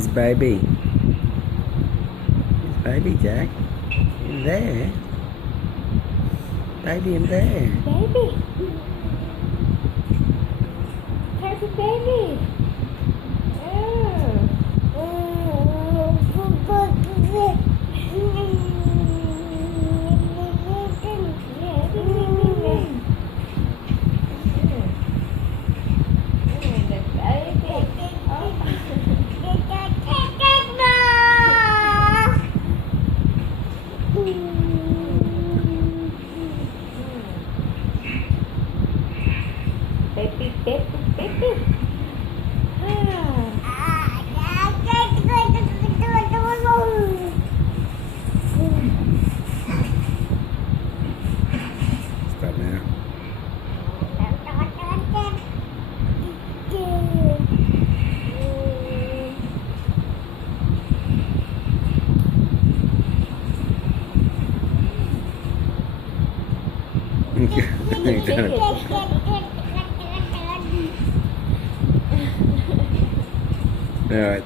Where's baby? Where's baby, Jack? In there. Baby in there. Baby. There's a baby. Baby, baby, baby. Stop now. You done it. All right.